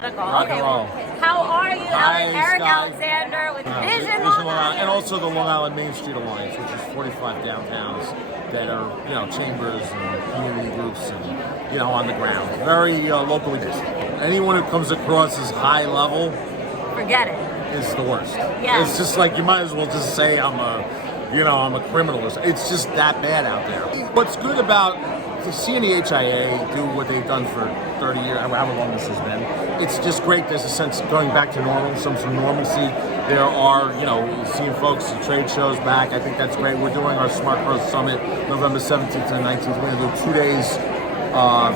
Rock and roll. How are you, Hi, Eric Skye. Alexander with Vision Vision Long Long Island, and Island? also the Long Island Main Street Alliance, which is 45 downtowns that are, chambers and community groups and, on the ground. Very locally based. Anyone who comes across as high level Forget it. is the worst. Yes. It's just like you might as well just say I'm a criminal or something. It's just that bad out there. What's good about seeing the HIA do what they've done for 30 years, however long this has been, it's just great. There's a sense of going back to normal, some normalcy. There are, seeing folks at trade shows back. I think that's great. We're doing our Smart Growth Summit November 17th and 19th. We're going to do 2 days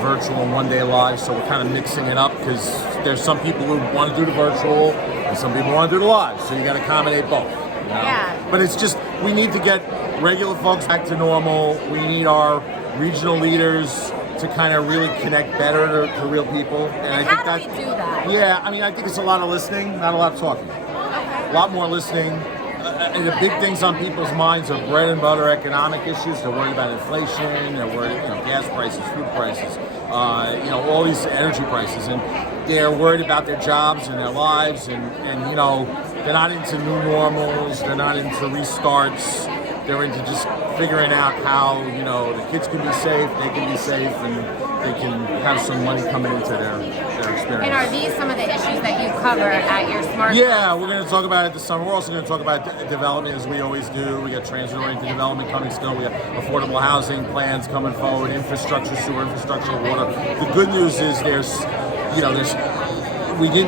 virtual and 1 day live, so we're kind of mixing it up because there's some people who want to do the virtual and some people want to do the live, so you got to accommodate both. Yeah. But it's just, we need to get regular folks back to normal. We need our regional leaders to kind of really connect better to real people. And how do we do that? Yeah, I think it's a lot of listening, not a lot of talking. Okay. A lot more listening. And the big things on people's minds are bread and butter economic issues. They're worried about inflation. They're worried, gas prices, food prices, all these energy prices, and they're worried about their jobs and their lives. And they're not into new normals. They're not into restarts. They're into just figuring out how, the kids can be safe, they can be safe, and they can have some money coming into their experience. And are these some of the issues that you cover at your Smart Yeah, we're going to talk about it this summer. We're also going to talk about development, as we always do. We got transit-oriented development coming still. We got affordable housing plans coming forward, infrastructure, sewer infrastructure, water. The good news is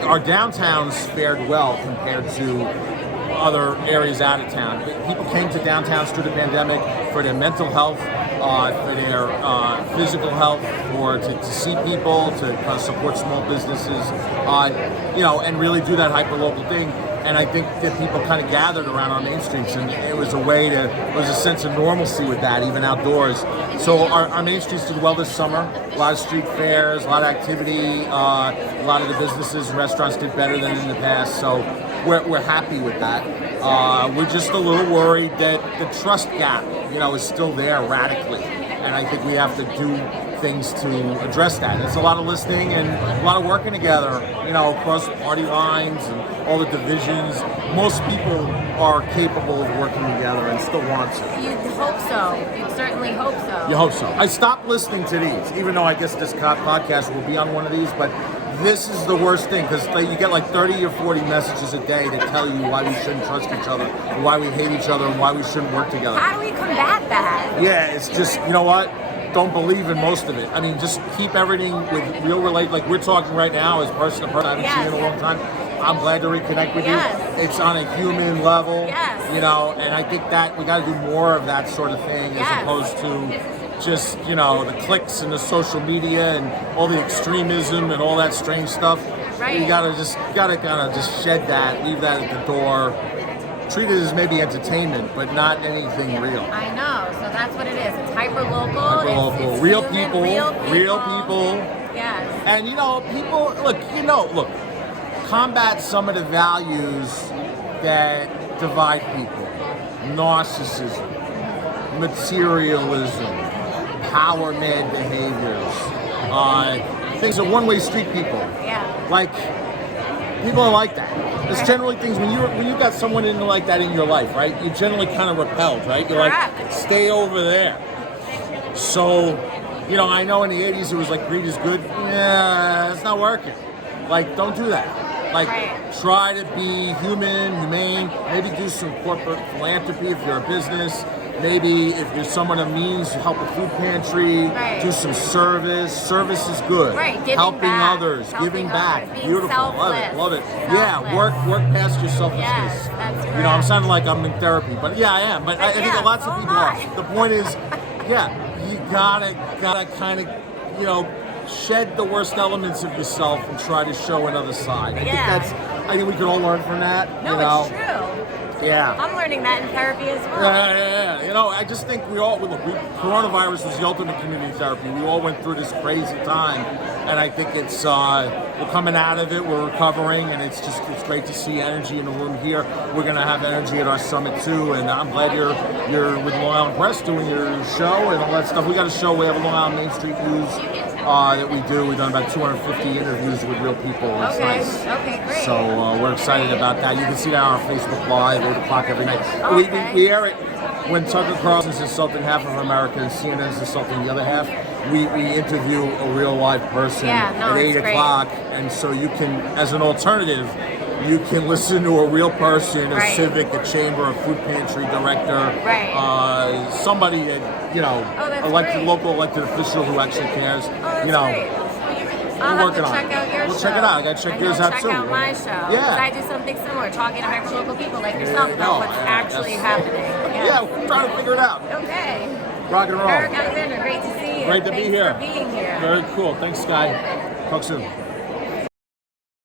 our downtowns fared well compared to other areas out of town. People came to downtowns through the pandemic for their mental health, for their physical health, to see people, to support small businesses, and really do that hyper-local thing. And I think that people kind of gathered around our main streets, and it was a sense of normalcy with that, even outdoors. So our main streets did well this summer. A lot of street fairs, a lot of activity, a lot of the businesses and restaurants did better than in the past. So we're happy with that. We're just a little worried that the trust gap, is still there radically. And I think we have to do things to address that. It's a lot of listening and a lot of working together, across party lines and all the divisions. Most people are capable of working together and still want to. You'd hope so. You'd certainly hope so. You hope so. I stopped listening to these, even though I guess this podcast will be on one of these, but this is the worst thing because you get like 30 or 40 messages a day that tell you why we shouldn't trust each other, and why we hate each other, and why we shouldn't work together. How do we combat that? Yeah, it's just, you know what? Don't believe in most of it. I mean, just keep everything with real relate. Like we're talking right now as person to person. I haven't seen you in a long time. I'm glad to reconnect with you. It's on a human level. Yes. And I think that we got to do more of that sort of thing as opposed to just, the clicks and the social media and all the extremism and all that strange stuff. Right. You gotta kind of just shed that, leave that at the door. Treat it as maybe entertainment, but not anything real. I know, so that's what it is. It's hyper-local. Hyper-local. It's Real human, people. real people. Yes. And people, combat some of the values that divide people. Narcissism, materialism, power-mad behaviors, things are one-way street people. Yeah. Like, people are like that. There's generally things, when you got someone like that in your life, right, you're generally kind of repelled, right? You're like, stay over there. So, I know in the 80s it was like greed is good. Yeah, it's not working. Like, don't do that. Like, try to be humane, maybe do some corporate philanthropy if you're a business. Maybe if you're someone of means, help a food pantry, do some service. Service is good. Right, helping others, giving back. Beautiful. Selfless. Love it. Yeah, work past your selfishness. Yes, that's right. I'm sounding like I'm in therapy, but yeah, I am. But I think lots of people are. The point is, you gotta kind of, shed the worst elements of yourself and try to show another side. I think we can all learn from that. No, it's true. Yeah. I'm learning that in therapy as well. Yeah. I just think coronavirus was the ultimate community therapy. We all went through this crazy time, and I think it's we're coming out of it. We're recovering, and it's great to see energy in the room here. We're going to have energy at our summit too, and I'm glad you're with Long Island Press doing your show and all that stuff. We got a show. We have a Long Island Main Street News that we do. We've done about 250 interviews with real people. It's Okay. nice. Okay, great. So we're excited about that. You can see that on our Facebook Live, 8 o'clock every night. Okay. We air it when Tucker Carlson is insulting half of America and CNN is insulting the other half. We interview a real live person at 8 o'clock. And so you can, as an alternative, you can listen to a real person, a civic, a chamber, a food pantry director, somebody that, local elected official who actually cares. That's great. I'll have to check out your show. We'll check it out. I gotta check yours out too. Check out my show. Yeah. I do something similar, talking to hyper-local people like yourself about what's actually happening. Yeah, we're trying to figure it out. Okay. Rock and roll. Eric Alexander, great to see you. Great to be here. Thanks for being here. Very cool. Thanks, Skye. Talk soon.